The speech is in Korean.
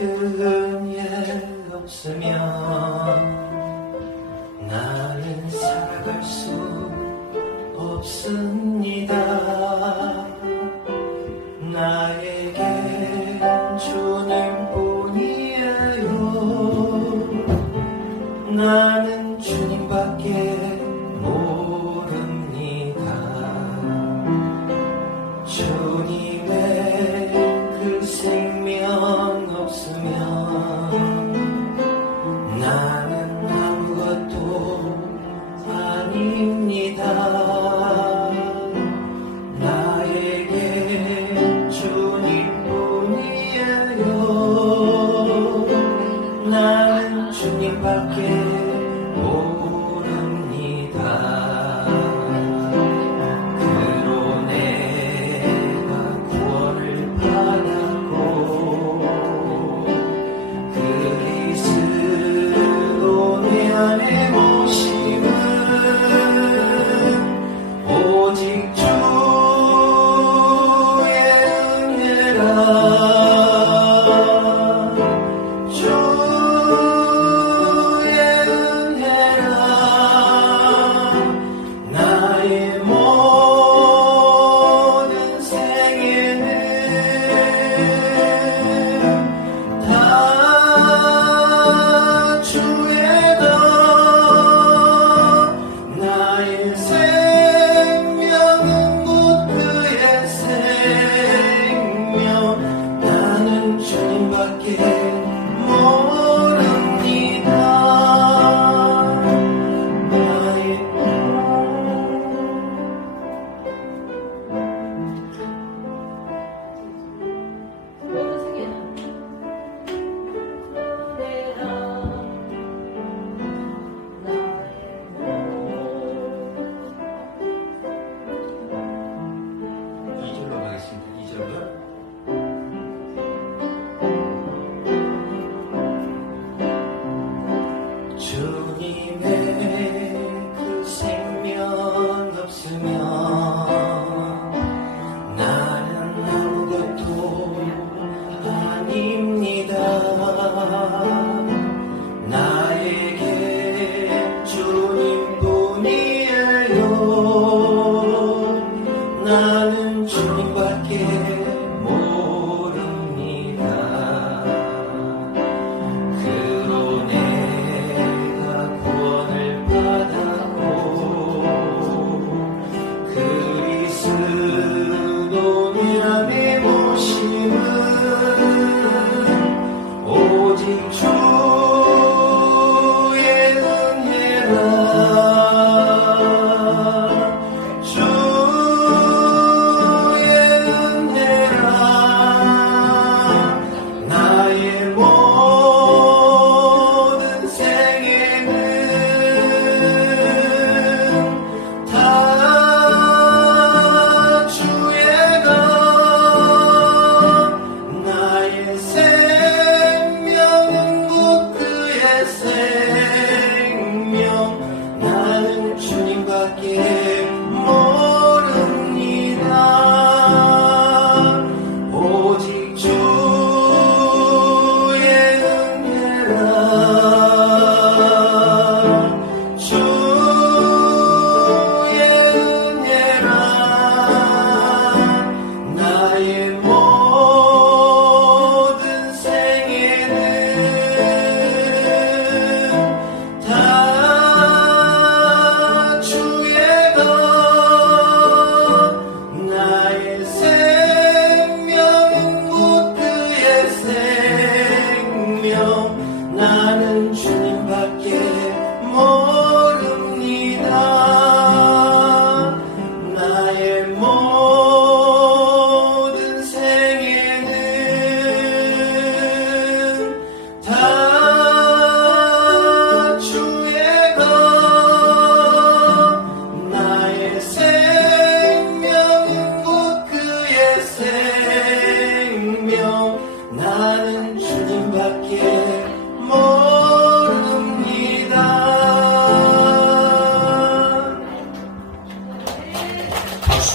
은혜 없으면 나는 살아갈 수 없습니다. 나에게 주님 뿐이에요. 나는 밖에 모릅니다. 내가 구원을 받았고 그리스도 내 안에 Yeah. 나는 주님밖에 singing. 나는 주